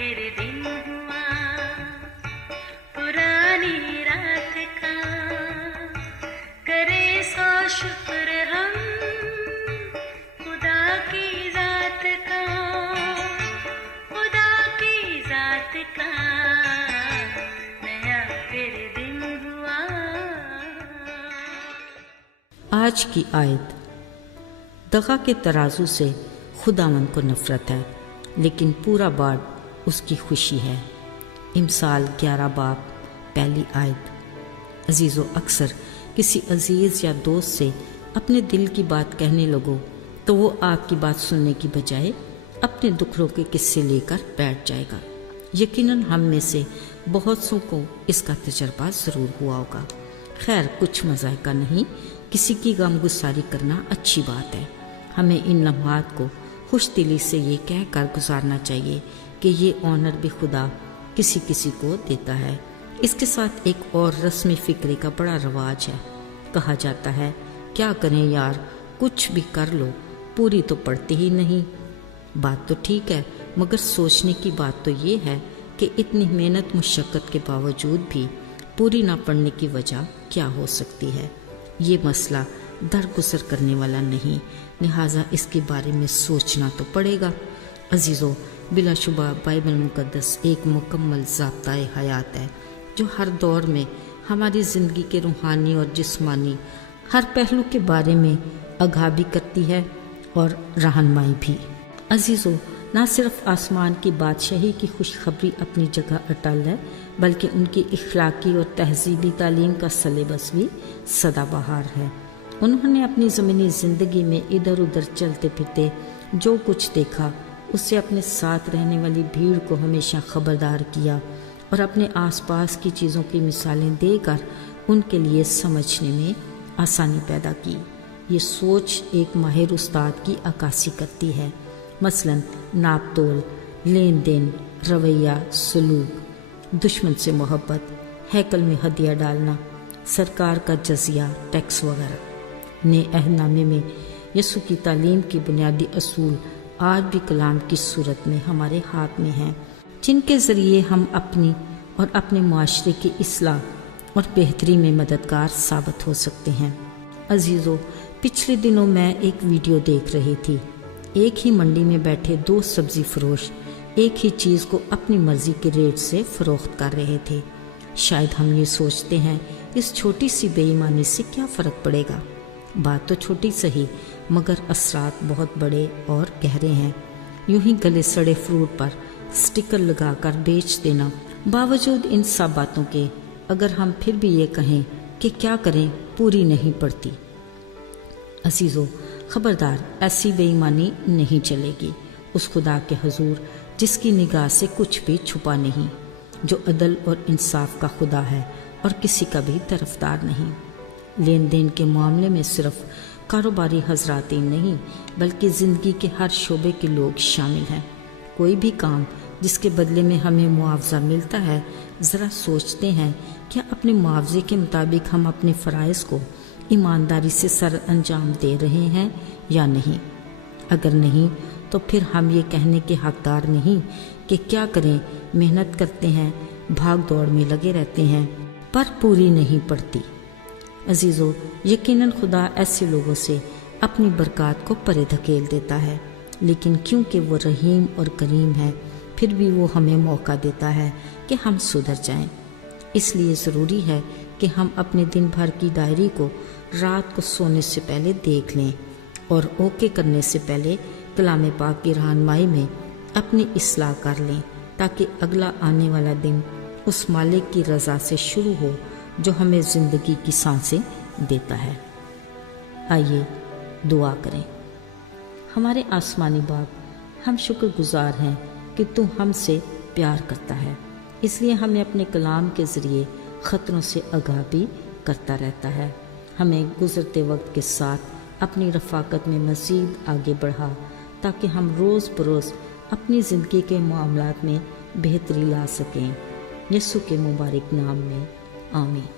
फिर दिन हुआ पुरानी रात का, करे सो शुक्र हम खुदा की जात का, खुदा की जात का, नया फिर दिन हुआ। आज की आयत। दगा के तराजू से खुदावन को नफरत है, लेकिन पूरा बाड़ उसकी खुशी है। इमसाल 11 बाब पहली आयत। अजीज़ो, अक्सर किसी अजीज़ या दोस्त से अपने दिल की बात कहने लगो तो वो आपकी बात सुनने की बजाय अपने दुखड़ों के किस्से लेकर बैठ जाएगा। यकीनन हम में से बहुत सौ को इसका तजर्बा ज़रूर हुआ होगा। खैर, कुछ मज़ाक़ा नहीं, किसी की गमगुसारी करना अच्छी बात है। हमें इन लम्हात को खुश दिली से ये कह कर गुजारना चाहिए कि ये ऑनर भी खुदा किसी किसी को देता है। इसके साथ एक और रस्मी फ़िक्रे का बड़ा रवाज है। कहा जाता है, क्या करें यार, कुछ भी कर लो, पूरी तो पड़ती ही नहीं। बात तो ठीक है, मगर सोचने की बात तो ये है कि इतनी मेहनत मुशक्क़त के बावजूद भी पूरी ना पड़ने की वजह क्या हो सकती है। ये मसला दरगुजर करने वाला नहीं, लिहाजा इसके बारे में सोचना तो पड़ेगा। अजीज़ों, बिलाशुबा बाइबल मुक़द्दस एक मुकम्मल ज़ाब्ता-ए हयात है जो हर दौर में हमारी ज़िंदगी के रूहानी और जिस्मानी हर पहलू के बारे में आगाह भी करती है और रहनुमाई भी। अजीज़ों, ना सिर्फ आसमान की बादशाही की खुशखबरी अपनी जगह अटल है, बल्कि उनकी इखलाकी और तहजीबी तालीम का सलेबस भी सदाबहार है। उन्होंने अपनी ज़मीनी ज़िंदगी में इधर उधर चलते फिरते जो कुछ देखा, उससे अपने साथ रहने वाली भीड़ को हमेशा खबरदार किया और अपने आसपास की चीज़ों की मिसालें देकर उनके लिए समझने में आसानी पैदा की। ये सोच एक माहिर उस्ताद की अक्कासी करती है। मसलन नाप तोल, लेन देन, रवैया, सलूक, दुश्मन से मोहब्बत, हैकल में हदिया डालना, सरकार का जजिया, टैक्स वगैरह। नए अहदनामे में यसु की तालीम की बुनियादी असूल आज भी कलाम की सूरत में हमारे हाथ में हैं, जिनके ज़रिए हम अपनी और अपने माशरे की इस्लाह और बेहतरी में मददगार साबित हो सकते हैं। अजीज़ों, पिछले दिनों मैं एक वीडियो देख रही थी। एक ही मंडी में बैठे दो सब्ज़ी फरोश एक ही चीज़ को अपनी मर्ज़ी के रेट से फ़रोख्त कर रहे थे। शायद हम ये सोचते हैं, इस छोटी सी बेईमानी से क्या फ़र्क पड़ेगा। बात तो छोटी सही, मगर असरात बहुत बड़े और गहरे हैं। यूं ही गले सड़े फ्रूट पर स्टिकर लगाकर बेच देना। बावजूद इन सब बातों के अगर हम फिर भी ये कहें कि क्या करें, पूरी नहीं पड़ती। अजीज़ों, खबरदार, ऐसी बेईमानी नहीं चलेगी। उस खुदा के हुजूर जिसकी निगाह से कुछ भी छुपा नहीं, जो अदल और इंसाफ का खुदा है और किसी का भी तरफदार नहीं। लेन देन के मामले में सिर्फ कारोबारी हजरात ही नहीं, बल्कि ज़िंदगी के हर शोबे के लोग शामिल हैं। कोई भी काम जिसके बदले में हमें मुआवजा मिलता है, ज़रा सोचते हैं क्या अपने मुआवजे के मुताबिक हम अपने फ़राइज़ को ईमानदारी से सर अंजाम दे रहे हैं या नहीं। अगर नहीं, तो फिर हम ये कहने के हकदार नहीं कि क्या करें, मेहनत करते हैं, भाग दौड़ में लगे रहते हैं, पर पूरी नहीं पड़ती। अजीज़ों, यकीनन खुदा ऐसे लोगों से अपनी बरक़ात को परे धकेल देता है, लेकिन क्योंकि वो रहीम और करीम है, फिर भी वो हमें मौका देता है कि हम सुधर जाएं। इसलिए ज़रूरी है कि हम अपने दिन भर की डायरी को रात को सोने से पहले देख लें और ओके करने से पहले कलाम पाक की रहनुमाई में अपनी इस्लाह कर लें, ताकि अगला आने वाला दिन उस मालिक की रज़ा से शुरू हो जो हमें ज़िंदगी की सांसें देता है। आइए दुआ करें। हमारे आसमानी बाप, हम शुक्रगुजार हैं कि तू हमसे प्यार करता है, इसलिए हमें अपने कलाम के ज़रिए ख़तरों से आगाह भी करता रहता है। हमें गुज़रते वक्त के साथ अपनी रफ़ाकत में मज़ीद आगे बढ़ा, ताकि हम रोज़ बरोज़ अपनी ज़िंदगी के मामलात में बेहतरी ला सकें। यीशु के मुबारक नाम में आमीन।